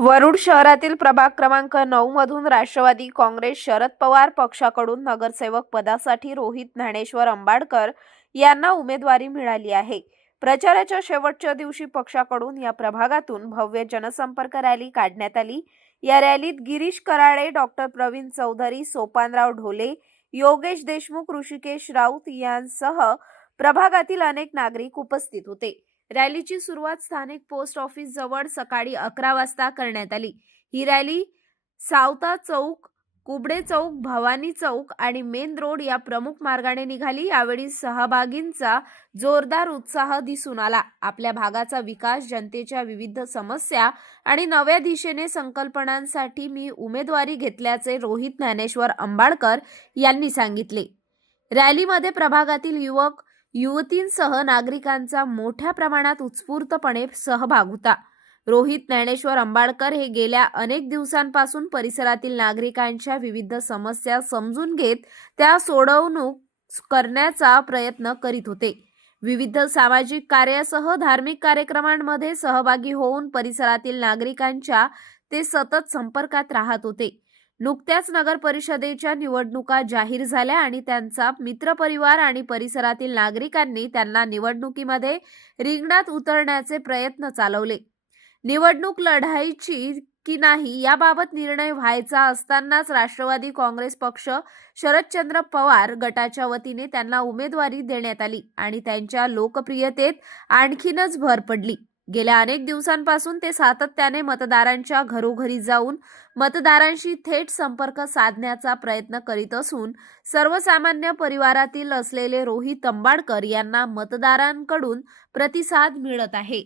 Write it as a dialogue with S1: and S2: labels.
S1: वरुड शहरातील प्रभाग क्रमांक नऊ मधून राष्ट्रवादी काँग्रेस शरद पवार पक्षाकडून नगरसेवक पदासाठी रोहित ज्ञानेश्वर अंबाडकर यांना उमेदवारी मिळाली आहे. प्रचाराच्या शेवटच्या दिवशी पक्षाकडून या प्रभागातून भव्य जनसंपर्क रॅली काढण्यात आली. या रॅलीत गिरीश कराळे डॉक्टर प्रवीण चौधरी सोपानराव ढोले योगेश देशमुख ऋषिकेश राऊत यांसह प्रभागातील अनेक नागरिक उपस्थित होते. रॅलीची सुरुवात स्थानिक पोस्ट ऑफिस जवळ सकाळी अकरा वाजता करण्यात आली. ही रॅली सावता चौक कुबडे चौक भवानी चौक आणि मेन रोड या प्रमुख मार्गाने निघाली. यावेळी सहभागींचा जोरदार उत्साह दिसून आला. आपल्या भागाचा विकास जनतेच्या विविध समस्या आणि नव्या दिशेने संकल्पनांसाठी मी उमेदवारी घेतल्याचे रोहित ज्ञानेश्वर अंबाडकर यांनी सांगितले. रॅलीमध्ये प्रभागातील युवक युवतींसह नागरिकांचा मोठ्या प्रमाणात उत्स्फूर्तपणे सहभाग होता. रोहित ज्ञानेश्वर अंबाडकर हे गेल्या अनेक दिवसांपासून परिसरातील नागरिकांच्या विविध समस्या समजून घेत त्या सोडवणूक करण्याचा प्रयत्न करीत होते. विविध सामाजिक कार्यासह धार्मिक कार्यक्रमांमध्ये सहभागी होऊन परिसरातील नागरिकांच्या ते सतत संपर्कात राहत होते. नुकत्याच नगर परिषदेच्या निवडणुका जाहीर झाल्या आणि त्यांचा मित्रपरिवार आणि परिसरातील नागरिकांनी त्यांना निवडणुकीमध्ये रिंगणात उतरण्याचे प्रयत्न चालवले. निवडणूक लढायची की नाही याबाबत निर्णय व्हायचा असतानाच राष्ट्रवादी काँग्रेस पक्ष शरदचंद्र पवार गटाच्या वतीने त्यांना उमेदवारी देण्यात आली आणि त्यांच्या लोकप्रियतेत आणखीनच भर पडली. गेल्या अनेक दिवसांपासून ते सातत्याने मतदारांच्या घरोघरी जाऊन मतदारांशी थेट संपर्क साधण्याचा प्रयत्न करीत असून सर्वसामान्य परिवारातील असलेले रोहित अंबाडकर यांना मतदारांकडून प्रतिसाद मिळत आहे.